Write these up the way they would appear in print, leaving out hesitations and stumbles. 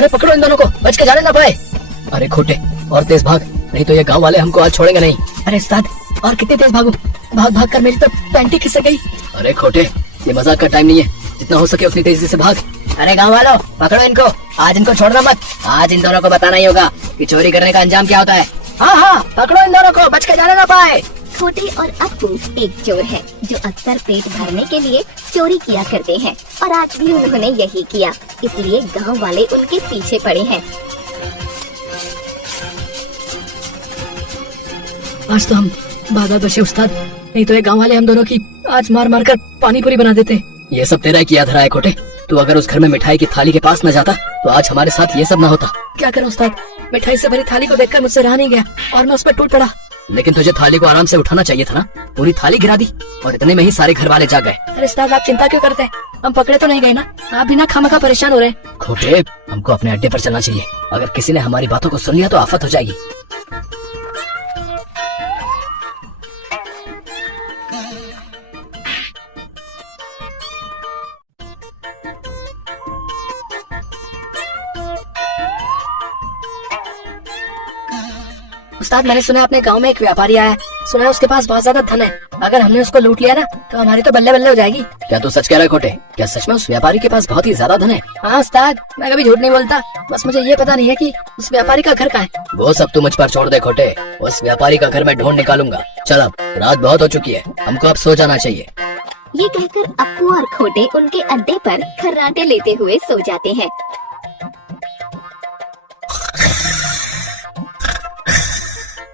अरे पकड़ो इन दोनों को, बच के जाने ना पाए। अरे खोटे, और तेज भाग, नहीं तो ये गांव वाले हमको आज छोड़ेंगे नहीं। अरे उस्ताद, और कितनी तेज भागूं? भाग भाग कर मेरी तो पैंटी खिसक गई। अरे खोटे, ये मजाक का टाइम नहीं है, जितना हो सके उतनी तेजी से भाग। अरे गांव वालों, पकड़ो इनको, आज इनको छोड़ना मत। आज इन दोनों को बताना ही होगा कि चोरी करने का अंजाम क्या होता है। हाँ हाँ, पकड़ो इन दोनों को, बच के जाने ना पाए। खोटे और अप्पू एक चोर है जो अक्सर पेट भरने के लिए चोरी किया करते हैं और आज भी उन्होंने यही किया, इसलिए गांव वाले उनके पीछे पड़े हैं। आज तो हम बादल बचे उस्ताद, नहीं तो ये गांव वाले हम दोनों की आज मार मार कर पानी पूरी बना देते। ये सब तेरा किया धरा है खोटे। तू अगर उस घर में मिठाई की थाली के पास न जाता तो आज हमारे साथ ये सब न होता। क्या करूं उस्ताद, मिठाई से भरी थाली को देखकर मुझसे रहा नहीं गया और मैं उस पर टूट पड़ा। लेकिन तुझे थाली को आराम से उठाना चाहिए था ना, पूरी थाली गिरा दी और इतने में ही सारे घर वाले जाग गए। अरे उस्ताद, आप चिंता क्यों करते हैं, हम पकड़े तो नहीं गए ना, आप बिना खामखा परेशान हो रहे हैं। खोटे, हमको अपने अड्डे पर चलना चाहिए, अगर किसी ने हमारी बातों को सुन लिया तो आफत हो जाएगी। उस्ताद, मैंने सुना अपने गांव में एक व्यापारी आया है, सुना है उसके पास बहुत ज्यादा धन है, अगर हमने उसको लूट लिया ना तो हमारी तो बल्ले बल्ले हो जाएगी। क्या तू सच कह रहा है खोटे? क्या सच में उस व्यापारी के पास बहुत ही ज्यादा धन है? हाँ उस्ताद, मैं कभी झूठ नहीं बोलता, बस मुझे ये पता नहीं है कि उस व्यापारी का घर कहाँ है। वो सब तू मुझ पर छोड़ दे खोटे, उस व्यापारी का घर मैं ढूंढ निकालूंगा। चल अब रात बहुत हो चुकी है, हमको अब सो जाना चाहिए। ये कहकर अप्पू और खोटे उनके अड्डे पर खर्राटे लेते हुए सो जाते हैं।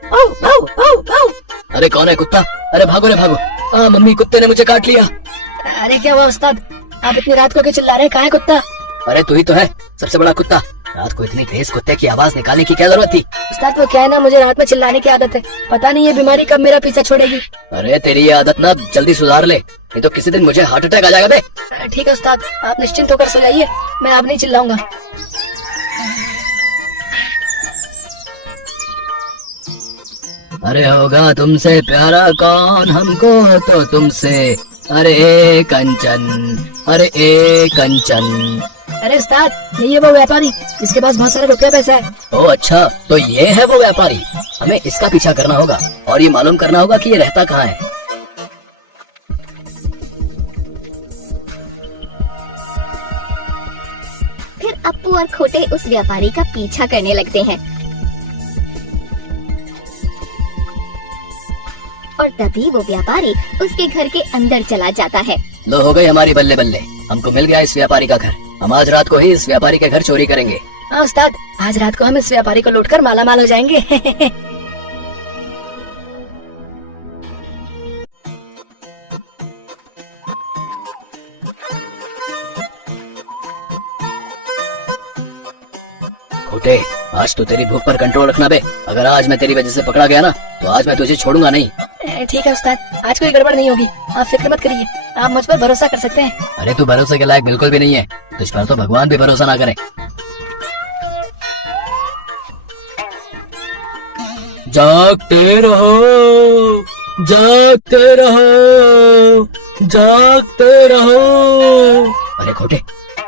आओ, आओ, आओ, आओ। अरे कौन है कुत्ता? अरे भागो रे भागो, हाँ मम्मी, कुत्ते ने मुझे काट लिया। अरे क्या हुआ उस्ताद, आप इतनी रात को क्या चिल्ला रहे हैं, कहाँ है कुत्ता? अरे तू ही तो है सबसे बड़ा कुत्ता, रात को इतनी तेज कुत्ते की आवाज निकालने की क्या जरूरत थी? उस्ताद वो क्या है ना, मुझे रात में चिल्लाने की आदत है, पता नहीं ये बीमारी कब मेरा पीछा छोड़ेगी। अरे तेरी ये आदत ना जल्दी सुधार ले, नहीं तो किसी दिन मुझे हार्ट अटैक आ जाएगा बे। ठीक है उस्ताद, आप निश्चिंत होकर सो जाइए, मैं अब नहीं चिल्लाऊंगा। अरे होगा तुमसे प्यारा कौन हमको तो तुमसे, अरे ए कंचन, अरे ए कंचन। अरे उस्ताद, यही है वो व्यापारी जिसके पास बहुत सारे रुपया पैसा है। ओह अच्छा, तो ये है वो व्यापारी, हमें इसका पीछा करना होगा और ये मालूम करना होगा कि ये रहता कहाँ है। फिर अप्पू और खोटे उस व्यापारी का पीछा करने लगते हैं और तभी वो व्यापारी उसके घर के अंदर चला जाता है। लो हो गई हमारी बल्ले बल्ले, हमको मिल गया इस व्यापारी का घर, हम आज रात को ही इस व्यापारी के घर चोरी करेंगे। हाँ उस्ताद, आज रात को हम इस व्यापारी को लूटकर माला माल हो जाएंगे। खोटे, आज तो तेरी भूख पर कंट्रोल रखना बे, अगर आज मैं तेरी वजह से पकड़ा गया ना तो आज मैं तुझे छोड़ूंगा नहीं। ठीक है उस्ताद, आज कोई गड़बड़ नहीं होगी, आप फिक्र मत करिए, आप मुझ पर भरोसा कर सकते हैं। अरे तू भरोसे के लायक बिल्कुल भी नहीं है, तुझ पर तो भगवान भी भरोसा ना करे। जागते रहो, जागते रहो, जागते रहो। अरे खोटे,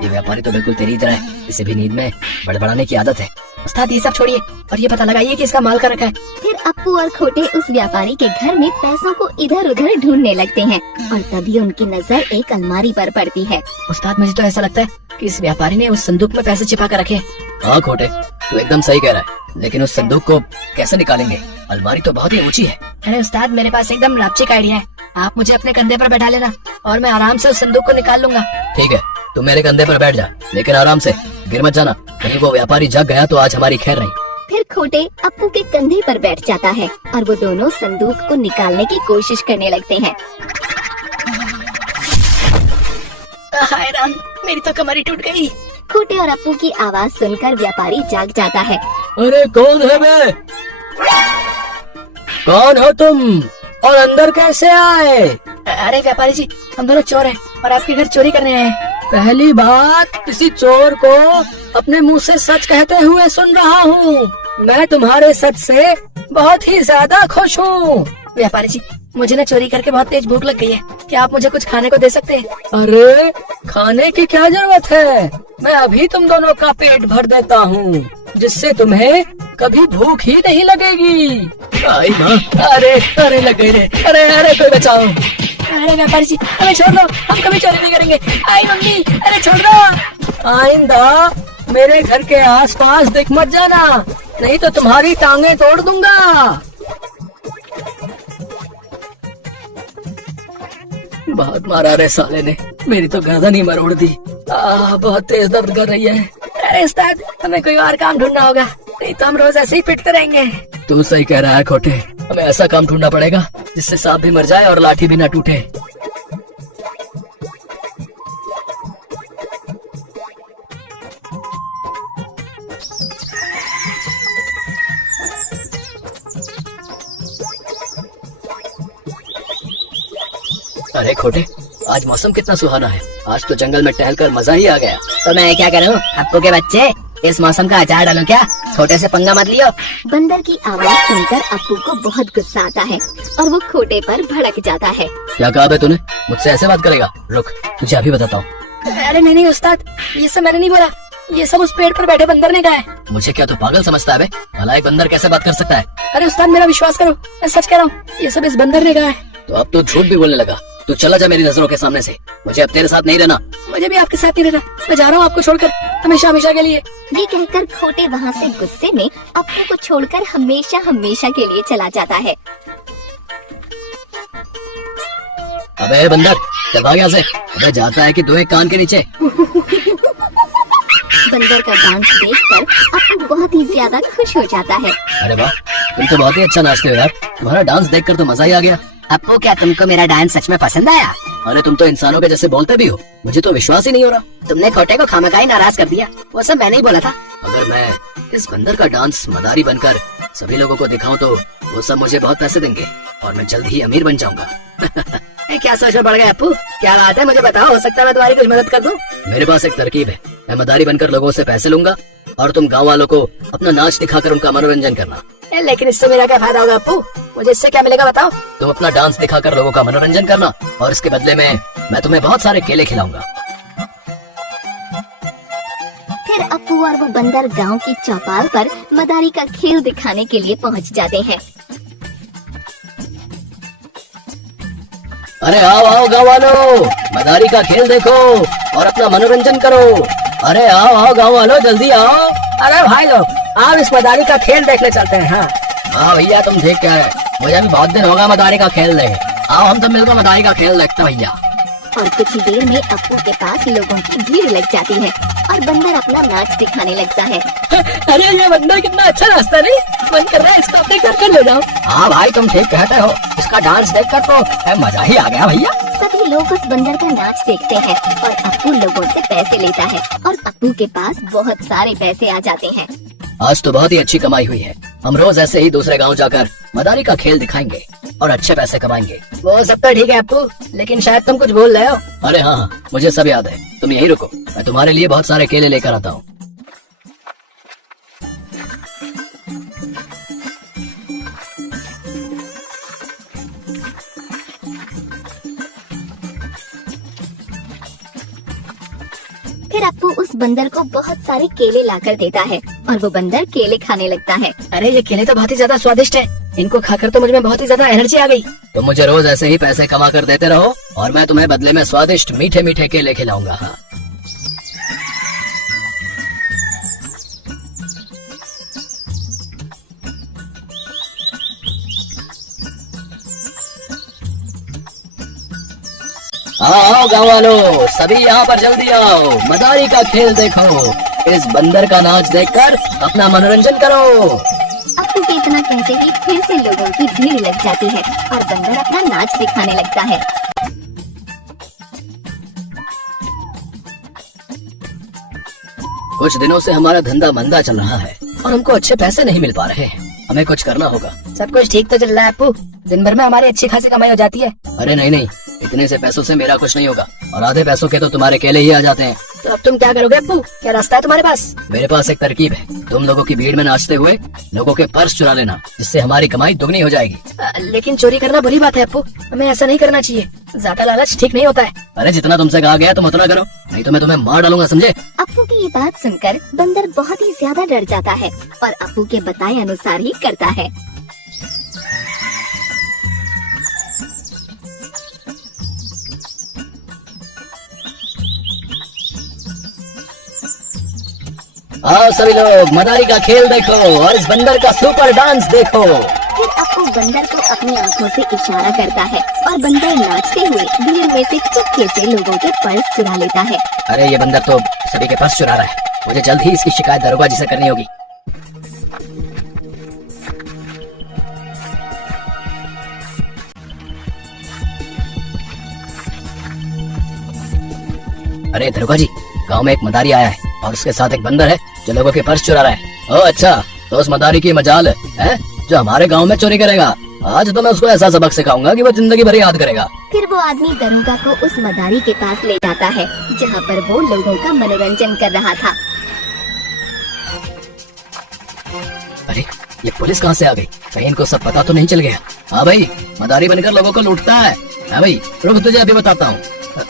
ये व्यापारी तो बिल्कुल तेरी तरह है, इसे भी नींद में बड़बड़ाने की आदत है। उस्ताद ये सब छोड़िए और ये पता लगाइए कि इसका माल का रखा है। फिर अप्पू और खोटे उस व्यापारी के घर में पैसों को इधर उधर ढूंढने लगते हैं और तभी उनकी नजर एक अलमारी पर पड़ती है। उस्ताद मुझे तो ऐसा लगता है कि इस व्यापारी ने उस संदूक में पैसे छिपा कर रखे। हाँ खोटे, तू एकदम सही कह रहा है, लेकिन उस संदूक को कैसे निकालेंगे, अलमारी तो बहुत ही ऊंची है। अरे उस्ताद, मेरे पास एकदम लापचिक आइडिया है, आप मुझे अपने कंधे पर बैठा लेना और मैं आराम से उस संदूक को निकाल लूंगा। ठीक है, तुम मेरे कंधे पर बैठ जा, लेकिन आराम से, गिर मत जाना, कहीं वो व्यापारी जग गया तो आज हमारी खैर नहीं। फिर खोटे अप्पू के कंधे पर बैठ जाता है और वो दोनों संदूक को निकालने की कोशिश करने लगते हैं। हाय राम, मेरी तो कमर ही टूट गई। खोटे और अप्पू की आवाज सुनकर व्यापारी जाग जाता है। अरे कौन है बे? कौन हो तुम और अंदर कैसे आए? अरे व्यापारी जी, हम दोनों चोर हैं और आपके घर चोरी करने आए हैं। पहली बात, किसी चोर को अपने मुंह से सच कहते हुए सुन रहा हूँ। मैं तुम्हारे सच से बहुत ही ज्यादा खुश हूँ। व्यापारी जी, मुझे ना चोरी करके बहुत तेज भूख लग गई है, क्या आप मुझे कुछ खाने को दे सकते हैं? अरे खाने की क्या जरूरत है, मैं अभी तुम दोनों का पेट भर देता हूँ, जिससे तुम्हें कभी भूख ही नहीं लगेगी। आई माँ, अरे अरे लग गई रे, अरे अरे कोई बचाओ। अरे व्यापारी जी, हमें छोड़ दो, हम कभी चोरी नहीं करेंगे। आई मम्मी, अरे छोड़ दो। आइंदा मेरे घर के आसपास दिख मत जाना, नहीं तो तुम्हारी टांगे तोड़ दूंगा। बहुत मारा रे साले ने, मेरी तो गर्दन ही मरोड़ दी। बहुत तेज दर्द कर रही है। अरे उस्ताद, हमें कोई और काम ढूंढना होगा, नहीं तो हम रोज ऐसे ही पिटते रहेंगे। तू सही कह रहा है खोटे, हमें ऐसा काम ढूंढना पड़ेगा जिससे सांप भी मर जाए और लाठी भी ना टूटे। अरे खोटे, आज मौसम कितना सुहाना है। आज तो जंगल में टहलकर मजा ही आ गया। तो मैं क्या करूं? अप्पू के बच्चे, इस मौसम का अचार डालूं क्या? छोटे से पंगा मत लियो। बंदर की आवाज सुनकर अप्पू को बहुत गुस्सा आता है और वो खोटे पर भड़क जाता है। क्या कहा बे तूने? मुझसे ऐसे बात करेगा? रुक, तुझे अभी बताता हूँ। अरे नहीं उस्ताद, ये सब मैंने नहीं बोला, ये सब उस पेड़ पर बैठे बंदर ने कहा है। मुझे क्या तू पागल समझता है बे? भला एक बंदर कैसे बात कर सकता है? अरे उस्ताद, मेरा विश्वास करो, मैं सच कह रहा हूँ, ये सब इस बंदर ने कहा है। तो अब तो झूठ भी बोलने लगा। तू चला जा मेरी नजरों के सामने से, मुझे अब तेरे साथ नहीं रहना। मुझे भी आपके साथ नहीं रहना, मैं जा रहा हूँ आपको छोड़कर, हमेशा हमेशा के लिए। ये कहकर खोटे वहाँ से गुस्से में अप्पू को छोड़कर हमेशा हमेशा के लिए चला जाता है। अबे बंदर, चल भाग यहाँ से। अबे जाता है कि दो एक कान के नीचे। बंदर का डांस देखकर अप्पू बहुत ही ज्यादा खुश हो जाता है। अरे वाह, तुम तो बहुत ही अच्छा नाचते हो यार, तुम्हारा डांस देखकर तो मजा ही आ गया। अप्पू, क्या तुमको मेरा डांस सच में पसंद आया? अरे तुम तो इंसानों के जैसे बोलते भी हो, मुझे तो विश्वास ही नहीं हो रहा। तुमने खोटे को खामखा ही नाराज कर दिया, वो सब मैंने ही बोला था। अगर मैं इस बंदर का डांस मदारी बनकर सभी लोगों को दिखाऊं तो वो सब मुझे बहुत पैसे देंगे और मैं जल्द ही अमीर बन जाऊंगा। क्या सोच में पड़ गए अप्पू? क्या बात है, मुझे बताओ, हो सकता है मैं तुम्हारी कुछ मदद कर दूं। मेरे पास एक तरकीब है, मैं मदारी बनकर लोगों से पैसे लूंगा और तुम गाँव वालों को अपना नाच दिखाकर उनका मनोरंजन करना। लेकिन इससे मेरा क्या फायदा होगा अप्पू? मुझे इससे क्या मिलेगा बताओ? तुम अपना डांस दिखाकर लोगों का मनोरंजन करना और इसके बदले में मैं तुम्हें बहुत सारे केले खिलाऊंगा। फिर अप्पू और वो बंदर गांव की चौपाल पर मदारी का खेल दिखाने के लिए पहुंच जाते हैं। अरे आओ आओ गाँव वालों, मदारी का खेल देखो और अपना मनोरंजन करो। अरे आओ आओ गाँव वालों, जल्दी आओ। अरे भाई लोग, आप इस मदारी का खेल देखने चलते हैं। हाँ भैया, तुम देख क्या है, मुझे भी बहुत दिन होगा मदारी का खेल देखे। आओ हम सब मिलकर मदारी का खेल देखते हैं भैया। और कुछ ही देर में अप्पू के पास लोगों की भीड़ लग जाती है और बंदर अपना नाच दिखाने लगता है। अरे ये बंदर कितना अच्छा नाचता, नहीं? मन कर रहा है इसको अपने घर कर ले जाओ। हाँ भाई, तुम ठीक कहते हो, इसका डांस देखकर तो मजा ही आ गया भैया। सभी लोग उस बंदर का नाच देखते हैं और अप्पू लोगों से पैसे लेता है और अप्पू के पास बहुत सारे पैसे आ जाते हैं। आज तो बहुत ही अच्छी कमाई हुई है, हम रोज ऐसे ही दूसरे गांव जाकर मदारी का खेल दिखाएंगे और अच्छे पैसे कमाएंगे। वो सब तो ठीक है अप्पू, लेकिन शायद तुम कुछ भूल रहे हो। अरे हाँ, मुझे सब याद है, तुम यहीं रुको, मैं तुम्हारे लिए बहुत सारे केले लेकर आता हूँ। फिर अप्पू उस बंदर को बहुत सारे केले लाकर देता है और वो बंदर केले खाने लगता है। अरे ये केले तो बहुत ही ज्यादा स्वादिष्ट है, इनको खाकर तो मुझ में बहुत ही ज्यादा एनर्जी आ गई। तुम मुझे रोज ऐसे ही पैसे कमा कर देते रहो और मैं तुम्हें बदले में स्वादिष्ट मीठे मीठे केले खिलाऊंगा। हाँ, आओ गाँव वालों, सभी यहाँ पर जल्दी आओ, मदारी का खेल देखो, इस बंदर का नाच देखकर अपना मनोरंजन करो। अप्पू के इतना कहते ही फिर से लोगों की भीड़ लग जाती है और बंदर अपना नाच दिखाने लगता है। कुछ दिनों से हमारा धंधा मंदा चल रहा है और हमको अच्छे पैसे नहीं मिल पा रहे हैं, हमें कुछ करना होगा। सब कुछ ठीक तो चल रहा है अप्पू, दिन भर में हमारी अच्छी खासी कमाई हो जाती है। अरे नहीं, इतने से पैसों से मेरा कुछ नहीं होगा और आधे पैसों के तो तुम्हारे केले ही आ जाते हैं। तो अब तुम क्या करोगे अप्पू? क्या रास्ता है तुम्हारे पास? मेरे पास एक तरकीब है, तुम लोगों की भीड़ में नाचते हुए लोगों के पर्स चुरा लेना, जिससे हमारी कमाई दुगनी हो जाएगी। लेकिन चोरी करना बुरी बात है अप्पू, हमें ऐसा नहीं करना चाहिए, ज्यादा लालच ठीक नहीं होता है। अरे जितना तुमसे कहा गया तुम उतना करो, नहीं तो मैं तुम्हें मार डालूंगा, समझे? अप्पू की ये बात सुनकर बंदर बहुत ही ज्यादा डर जाता है और अप्पू के बताए अनुसार ही करता है। आओ सभी लोग, मदारी का खेल देखो और इस बंदर का सुपर डांस देखो। फिर अप्पू बंदर को अपनी आंखों से इशारा करता है और बंदर नाचते हुए भीड़ में से चुपके से लोगों के पर्स चुरा लेता है। अरे ये बंदर तो सभी के पर्स चुरा रहा है, मुझे जल्द ही इसकी शिकायत दरोगा जी से करनी होगी। अरे दरोगा जी, गांव में एक मदारी आया है और उसके साथ एक बंदर है जो लोगों के पर्स चुरा रहा है। ओह अच्छा, तो उस मदारी की मजाल है जो हमारे गांव में चोरी करेगा। आज तो मैं उसको ऐसा सबक सिखाऊंगा कि वो जिंदगी भर याद करेगा। फिर वो आदमी दरोगा को उस मदारी के पास ले जाता है जहाँ पर वो लोगों का मनोरंजन कर रहा था। अरे ये पुलिस कहाँ से आ गई? कहीं इनको सब पता तो नहीं चल गया? हाँ भाई, मदारी बनकर लोगों को लूटता है। हाँ भाई रुक, तुझे अभी बताता हूँ।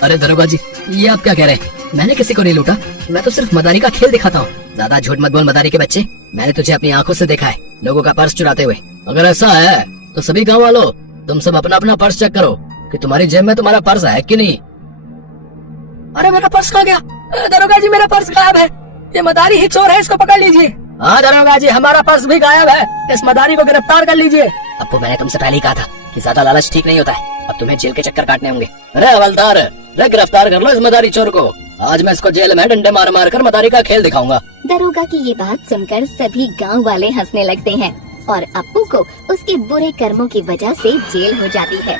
अरे दरोगा जी, ये आप क्या कह रहे हैं? मैंने किसी को नहीं लूटा, मैं तो सिर्फ मदारी का खेल दिखाता हूँ। ज्यादा झूठ मत बोल मदारी के बच्चे, मैंने तुझे अपनी आंखों से देखा है लोगों का पर्स चुराते हुए। अगर ऐसा है तो सभी गाँव वालों, तुम सब अपना अपना पर्स चेक करो कि तुम्हारी जेब में तुम्हारा पर्स है कि नहीं। अरे मेरा पर्स कहाँ गया? दरोगा जी मेरा पर्स गायब है, ये मदारी ही चोर है, इसको पकड़ लीजिए। हाँ दरोगा जी, हमारा पर्स भी गायब है, इस मदारी को गिरफ्तार कर लीजिए। अप्पू मैंने तुमसे पहले ही कहा था कि ज्यादा लालच ठीक नहीं होता है, अब तुम्हें जेल के चक्कर काटने होंगे। अरे हवलदार, अरे गिरफ्तार कर लो इस मदारी चोर को, आज मैं इसको जेल में डंडे मार मार कर मदारी का खेल दिखाऊंगा। दरोगा की ये बात सुनकर सभी गांव वाले हंसने लगते हैं और अप्पू को उसके बुरे कर्मों की वजह से जेल हो जाती है।